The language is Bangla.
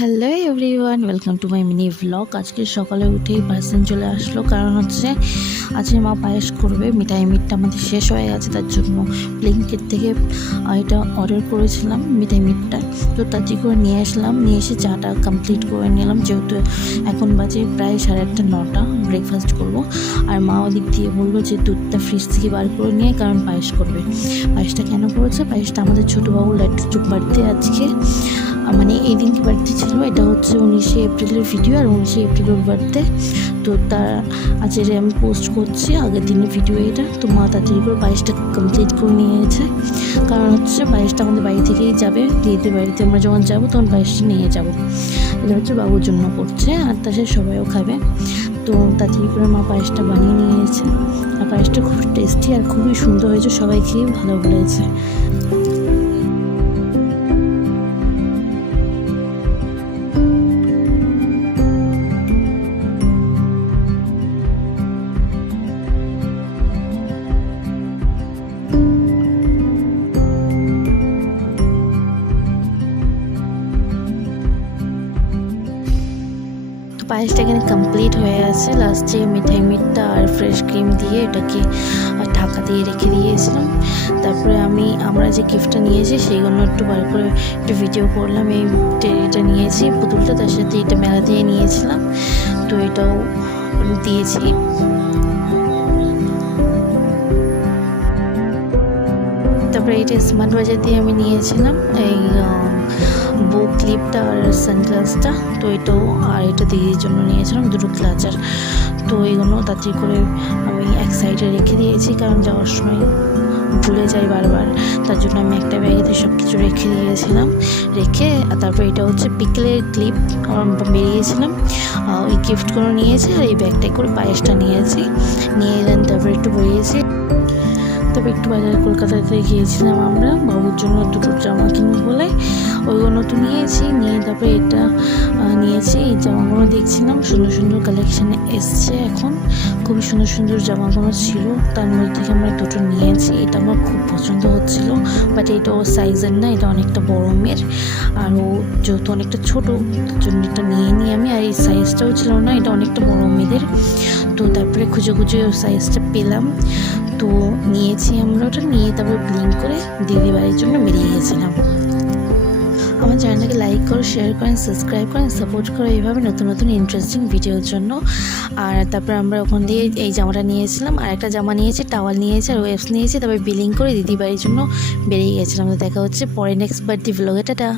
Hello everyone, welcome to my mini vlog. আজকে সকালে উঠেই পার্সেল চলে আসলো, কারণ হচ্ছে আজকে মা পায়েস করবে। মিটটা আমাদের শেষ হয়ে গেছে, তার জন্য ব্লিঙ্কিট থেকে এটা অর্ডার করেছিলাম মিটটা। তো তাড়াতাড়ি করে নিয়ে আসলাম, নিয়ে এসে চাটা কমপ্লিট করে নিলাম, যেহেতু এখন বাজে প্রায় 9:30 ব্রেকফাস্ট করব। আর মা ওদিক দিয়ে বললো যে দুধটা ফ্রিজ থেকে বার করে নিয়ে, কারণ পায়েস করবে। পায়েসটা কেন করেছে? পায়েসটা আমাদের ছোটো বাবু লাড্ডুর বাড়িতে আজকে, মানে এই দিনকে বাড়িতে ছিল। এটা হচ্ছে 19শে এপ্রিলের ভিডিও, আর 19শে এপ্রিল ওর বাড়িতে। তো তার আজকে আমি পোস্ট করছি আগের দিনের ভিডিও এটা। তো মা তাড়াতাড়ি করে পায়েসটা কমপ্লিট করে নিয়েছে, কারণ হচ্ছে পায়েসটা আমাদের বাড়ি থেকেই যাবে। দিদিদের বাড়িতে আমরা যখন যাবো তখন পায়েসটা নিয়ে যাব। এটা হচ্ছে বাবুর জন্য করছে, আর তার সাথে সবাইও খাবে। তো তাড়াতাড়ি করে মা পায়েসটা বানিয়ে নিয়েছে, আর পায়েসটা খুব টেস্টি আর খুবই সুন্দর হয়েছে, সবাই খেয়ে ভালো বলেছে। পায়েসটা এখানে কমপ্লিট হয়ে গেছে। লাস্টে মিটটা আর ফ্রেশ ক্রিম দিয়ে এটাকে ঢাকা দিয়ে রেখে দিয়েছিলাম। তারপরে আমরা যে গিফটটা নিয়েছি সেইগুলো একটু বার করে একটু ভিডিও করলাম। এই টেরিটা নিয়েছি, পুতুলটা, তার সাথে এটা মেলা দিয়ে নিয়েছিলাম, তো এটাও দিয়েছি। তারপরে এটা স্মার্ট বাজার দিয়ে আমি নিয়েছিলাম এই বো ক্লিপটা আর সানগ্লাসটা। তো এটাও, আর এটা দিদির জন্য নিয়েছিলাম দুটো ক্লাচার। তো এইগুলো তাড়াতাড়ি করে আমি এক সাইডে রেখে দিয়েছি, কারণ যাওয়ার সময় ভুলে যাই বারবার, তার জন্য আমি একটা ব্যাগেতে সব কিছু রেখে দিয়েছিলাম। তারপরে এটা হচ্ছে পিকলের ক্লিপ বেরিয়েছিলাম, ওই গিফটগুলো নিয়েছি, আর এই ব্যাগটাই করে পায়েসটা নিয়েছি। নিয়ে দেন তারপরে একটু বেরিয়েছি। তবে একটু বাজারে কলকাতাতে গিয়েছিলাম আমরা বাবুর জন্য দুটো জামা কিনবো বলে, ওইগুলো তো নিয়ে তারপরে এটা নিয়েছি। এই জামাগুলো দেখছিলাম, সুন্দর সুন্দর কালেকশানে এসছে এখন, খুবই সুন্দর সুন্দর জামাগুলো ছিল, তার মধ্যে থেকে আমরা দুটো নিয়েছি। এটা আমার খুব পছন্দ হচ্ছিলো, বাট এটা ওর সাইজের না, এটা অনেকটা বড় মেয়ের, আর ও যেহেতু অনেকটা ছোটো, তার জন্য এটা নিয়ে আমি। আর এই সাইজটাও ছিল না, এটা অনেকটা বড় মেয়েদের। তো তারপরে খুঁজে ওর সাইজটা পেলাম, তো নিয়েছি আমরা ওটা। নিয়ে তারপরে ব্লিঙ্ক করে দিদি বাড়ির জন্য বেরিয়ে গেছিলাম। আমার চ্যানেলটাকে লাইক করো, শেয়ার করেন, সাবস্ক্রাইব করেন, সাপোর্ট করো এইভাবে নতুন নতুন ইন্টারেস্টিং ভিডিওর জন্য। আর তারপরে আমরা ওখান দিয়ে এই জামাটা নিয়েছিলাম, আর একটা জামা নিয়েছি, টাওয়াল নিয়েছি, আর ওয়েবস নিয়েছি। তারপরে বিলিং করে দিদি বাড়ির জন্য বেরিয়ে গেছিলাম। তো দেখা হচ্ছে পরে নেক্সট বার্থডে ভ্লগে। টাটা।